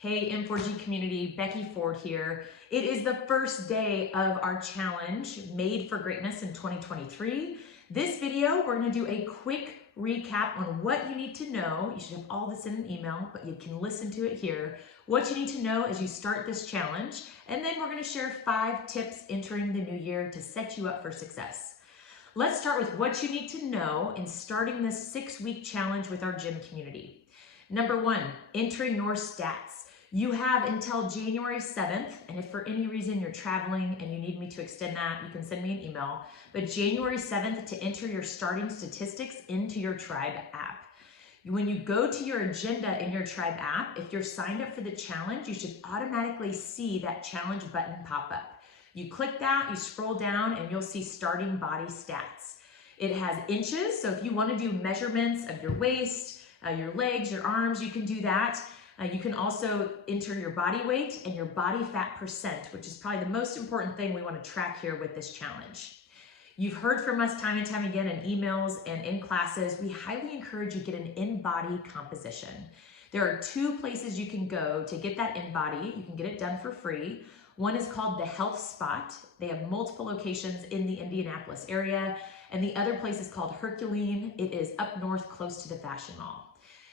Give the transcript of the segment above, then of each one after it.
Hey M4G community, Becky Ford here. It is the first day of our challenge, Made for Greatness in 2023. This video, we're gonna do a quick recap on what you need to know. You should have all this in an email, but you can listen to it here. What you need to know as you start this challenge, and then we're gonna share 5 tips entering the new year to set you up for success. Let's start with what you need to know in starting this 6-week challenge with our gym community. Number 1, entering your stats. You have until January 7th, and if for any reason you're traveling and you need me to extend that, you can send me an email, but January 7th to enter your starting statistics into your Tribe app. When you go to your agenda in your Tribe app, if you're signed up for the challenge, you should automatically see that challenge button pop up. You click that, you scroll down, and you'll see starting body stats. It has inches, so if you want to do measurements of your waist, your legs, your arms, you can do that. You can also enter your body weight and your body fat percent, which is probably the most important thing we want to track here with this challenge. You've heard from us time and time again in emails and in classes. We highly encourage you to get an in-body composition. There are 2 places you can go to get that in-body. You can get it done for free. One is called the Health Spot. They have multiple locations in the Indianapolis area. And the other place is called Herculean. It is up north close to the Fashion Mall.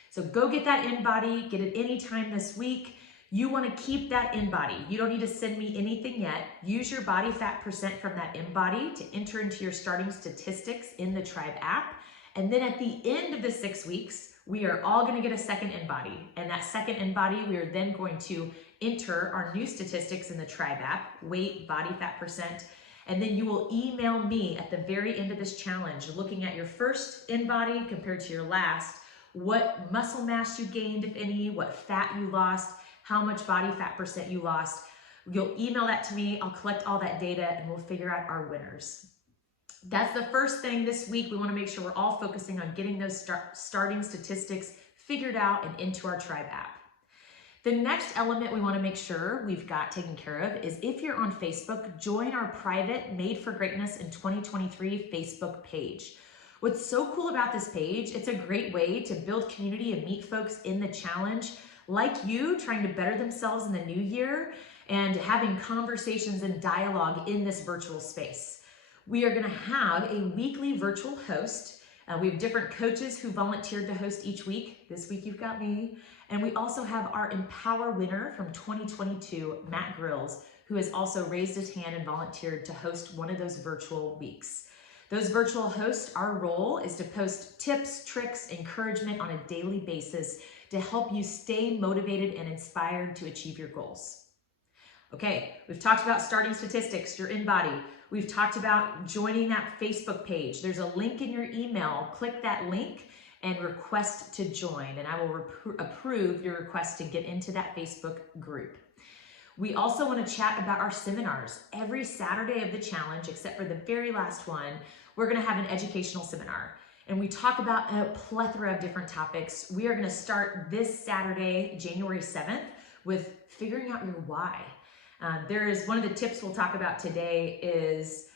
So go get that in-body, get it anytime this week. You want to keep that in-body. You don't need to send me anything yet. Use your body fat percent from that in-body to enter into your starting statistics in the Tribe app. And then at the end of the 6 weeks, we are all going to get a second in-body. And that second in-body, we are then going to enter our new statistics in the Tribe app, weight, body fat percent. And then you will email me at the very end of this challenge, looking at your first in-body compared to your last, what muscle mass you gained, if any, what fat you lost, how much body fat percent you lost. You'll email that to me. I'll collect all that data and we'll figure out our winners. That's the first thing this week. We want to make sure we're all focusing on getting those starting statistics figured out and into our Tribe app. The next element we want to make sure we've got taken care of is if you're on Facebook, join our private Made for Greatness in 2023 Facebook page. What's so cool about this page, it's a great way to build community and meet folks in the challenge like you, trying to better themselves in the new year and having conversations and dialogue in this virtual space. We are going to have a weekly virtual host. We have different coaches who volunteered to host each week. This week you've got me. And we also have our Empower winner from 2022, Matt Grills, who has also raised his hand and volunteered to host one of those virtual weeks. Those virtual hosts, our role is to post tips, tricks, encouragement on a daily basis to help you stay motivated and inspired to achieve your goals. Okay, we've talked about starting statistics, your in-body. We've talked about joining that Facebook page. There's a link in your email. Click that link and request to join, and I will approve your request to get into that Facebook group. We also want to chat about our seminars. Every Saturday of the challenge, except for the very last one, we're going to have an educational seminar. And we talk about a plethora of different topics. We are going to start this Saturday, January 7th, with figuring out your why. There is one of the tips we'll talk about today is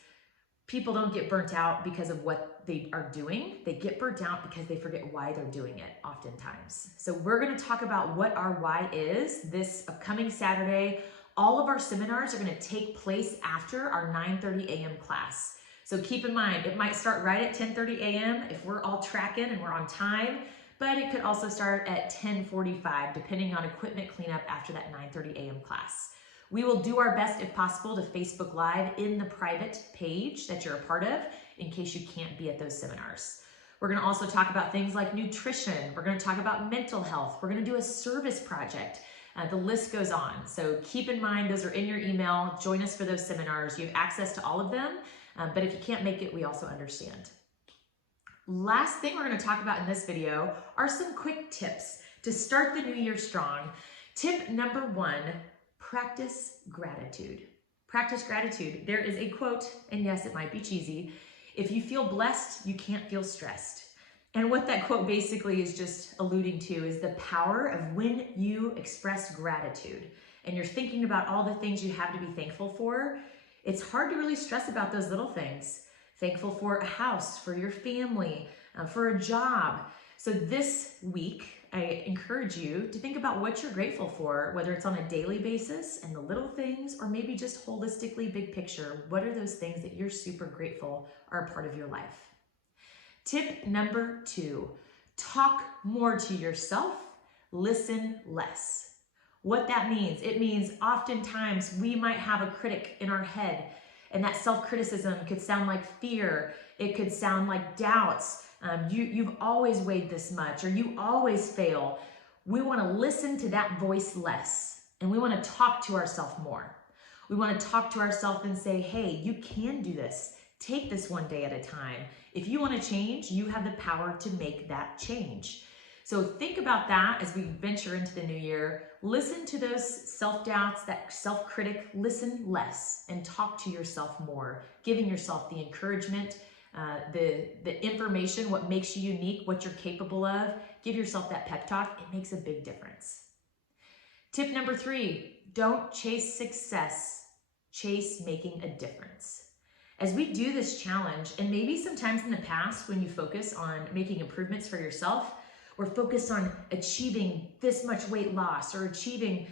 people don't get burnt out because of what they are doing. They get burnt out because they forget why they're doing it oftentimes. So we're going to talk about what our why is this upcoming Saturday. All of our seminars are going to take place after our 9:30 a.m. class. So keep in mind, it might start right at 10:30 a.m. if we're all tracking and we're on time, but it could also start at 10:45 depending on equipment cleanup after that 9:30 a.m. class. We will do our best, if possible, to Facebook Live in the private page that you're a part of in case you can't be at those seminars. We're going to also talk about things like nutrition. We're going to talk about mental health. We're going to do a service project. The list goes on. So keep in mind, those are in your email. Join us for those seminars. You have access to all of them, but if you can't make it, we also understand. Last thing we're going to talk about in this video are some quick tips to start the new year strong. Tip number 1, practice gratitude. Practice gratitude. There is a quote, and yes, it might be cheesy. If you feel blessed, you can't feel stressed. And what that quote basically is just alluding to is the power of when you express gratitude and you're thinking about all the things you have to be thankful for, it's hard to really stress about those little things. Thankful for a house, for your family, for a job. So this week, I encourage you to think about what you're grateful for, whether it's on a daily basis and the little things, or maybe just holistically big picture. What are those things that you're super grateful are a part of your life? Tip number 2, talk more to yourself, listen less. What that means, it means oftentimes we might have a critic in our head, and that self-criticism could sound like fear. It could sound like doubts. You've always weighed this much, or you always fail. We want to listen to that voice less, and we want to talk to ourselves more. We want to talk to ourselves and say, hey, you can do this. Take this one day at a time. If you want to change, you have the power to make that change. So think about that as we venture into the new year. Listen to those self-doubts, that self-critic. Listen less and talk to yourself more, giving yourself the encouragement, the information, what makes you unique, what you're capable of. Give yourself that pep talk. It makes a big difference. Tip number 3, don't chase success, chase making a difference. As we do this challenge, and maybe sometimes in the past when you focus on making improvements for yourself, we're focused on achieving this much weight loss or achieving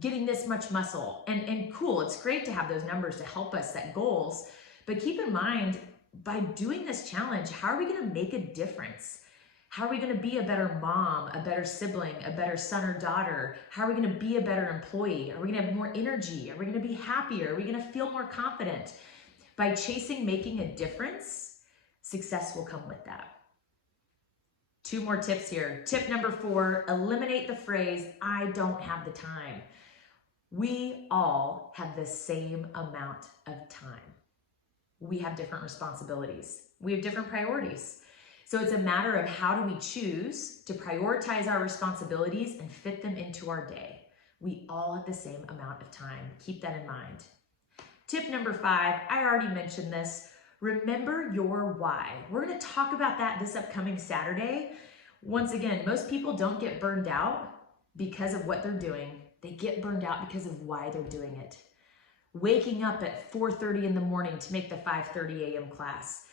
getting this much muscle. And cool, it's great to have those numbers to help us set goals. But keep in mind, by doing this challenge, how are we going to make a difference? How are we going to be a better mom, a better sibling, a better son or daughter? How are we going to be a better employee? Are we going to have more energy? Are we going to be happier? Are we going to feel more confident? By chasing making a difference, success will come with that. 2 more tips here. Tip number 4, eliminate the phrase, I don't have the time. We all have the same amount of time. We have different responsibilities. We have different priorities. So it's a matter of how do we choose to prioritize our responsibilities and fit them into our day. We all have the same amount of time. Keep that in mind. Tip number 5, I already mentioned this. Remember your why. We're going to talk about that this upcoming Saturday. Once again, most people don't get burned out because of what they're doing. They get burned out because of why they're doing it. Waking up at 4:30 in the morning to make the 5:30 a.m. class.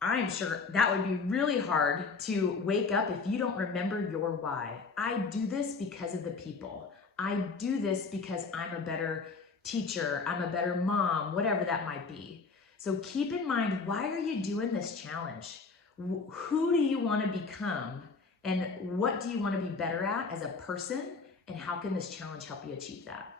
I'm sure that would be really hard to wake up if you don't remember your why. I do this because of the people. I do this because I'm a better teacher, I'm a better mom, whatever that might be. So keep in mind, why are you doing this challenge? Who do you want to become? And what do you want to be better at as a person? And how can this challenge help you achieve that?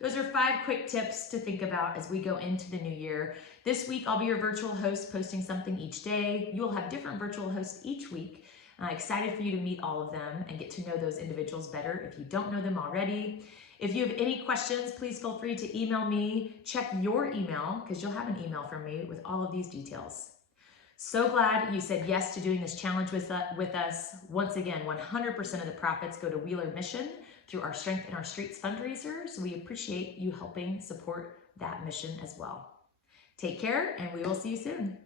Those are 5 quick tips to think about as we go into the new year. This week, I'll be your virtual host, posting something each day. You will have different virtual hosts each week. Excited for you to meet all of them and get to know those individuals better if you don't know them already. If you have any questions, please feel free to email me. Check your email because you'll have an email from me with all of these details. So glad you said yes to doing this challenge with us. Once again, 100% of the profits go to Wheeler Mission through our Strength in Our Streets fundraiser. So we appreciate you helping support that mission as well. Take care, and we will see you soon.